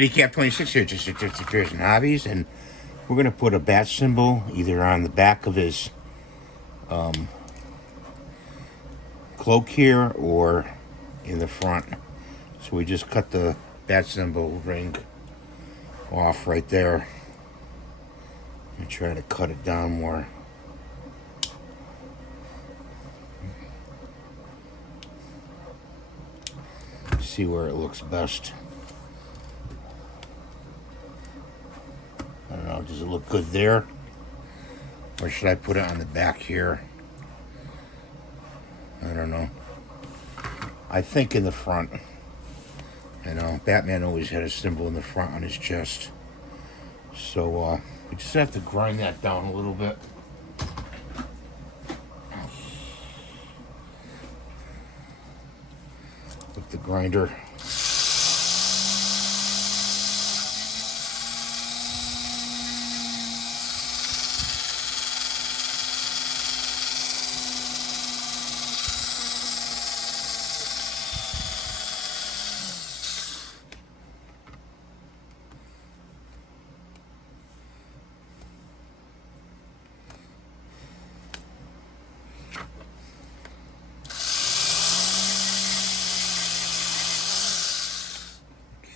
Recap 26 here, just appears in hobbies, and we're going to put a bat symbol either on the back of his cloak here or in the front. So we just cut the bat symbol ring off right there and try to cut it down more. See where it looks best. I don't know, does it look good there? Or should I put it on the back here? I don't know. I think in the front. You know, Batman always had a symbol in the front on his chest. So we just have to grind that down a little bit. With the grinder.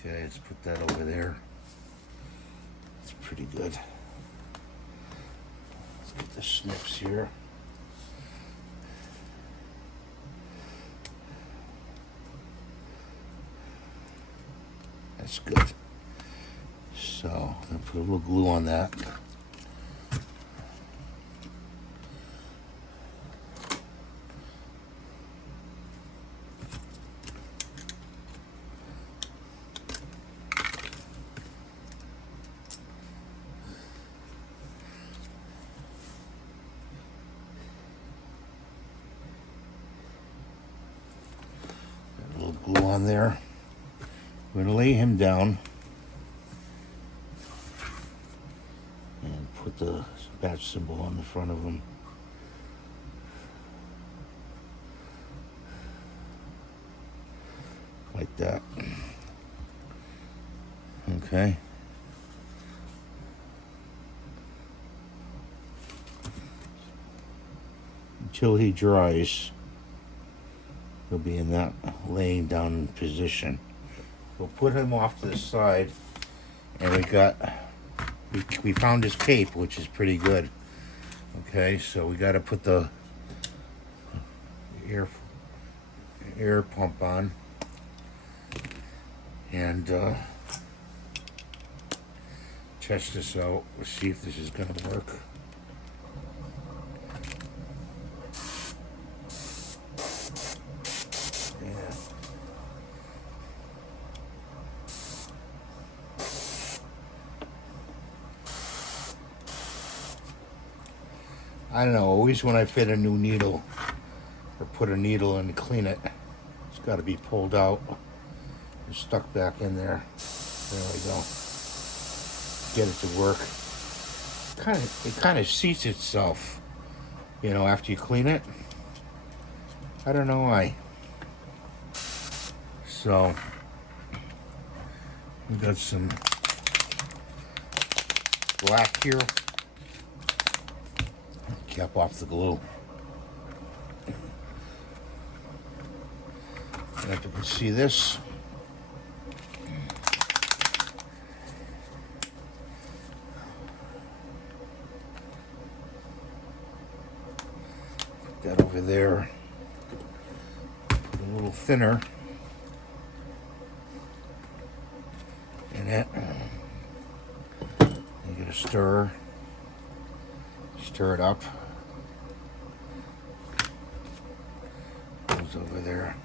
Okay, let's put that over there. It's pretty good. Let's get the snips here. That's good. So, I'm gonna put a little glue on that. A little glue on there. We're going to lay him down and put the bat symbol on the front of him. Like that. Okay. Until he dries, he'll be in that laying down position. We'll put him off to the side, and we found his cape, which is pretty good. Okay, so we got to put the air pump on, and test this out. Let's see if this is going to work. I don't know, always when I fit a new needle or put a needle in to clean it, it's got to be pulled out and stuck back in there. There we go. Get it to work. It kind of seats itself, you know, after you clean it. I don't know why. So, we got some black here. Cap off the glue. And if you can see this, put that over there. Put a little thinner in it. You get a stir it up. Over there.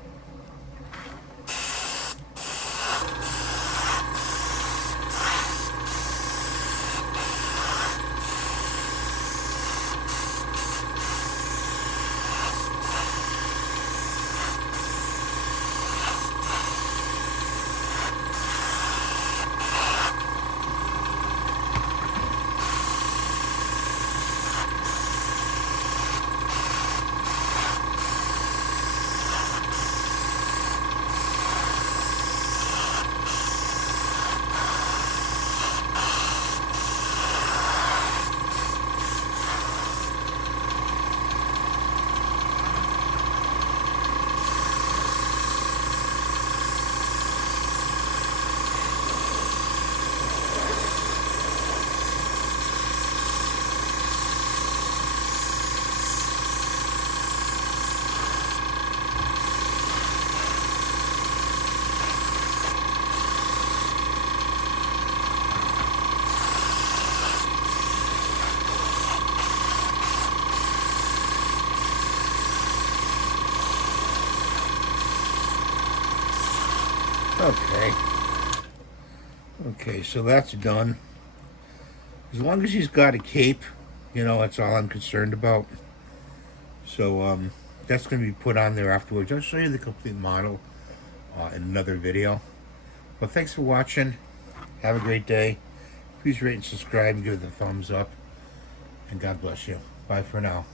Okay. Okay, so that's done. As long as he's got a cape, you know, that's all I'm concerned about. So that's going to be put on there afterwards. I'll show you the complete model in another video. But thanks for watching. Have a great day. Please rate and subscribe and give it a thumbs up. And God bless you. Bye for now.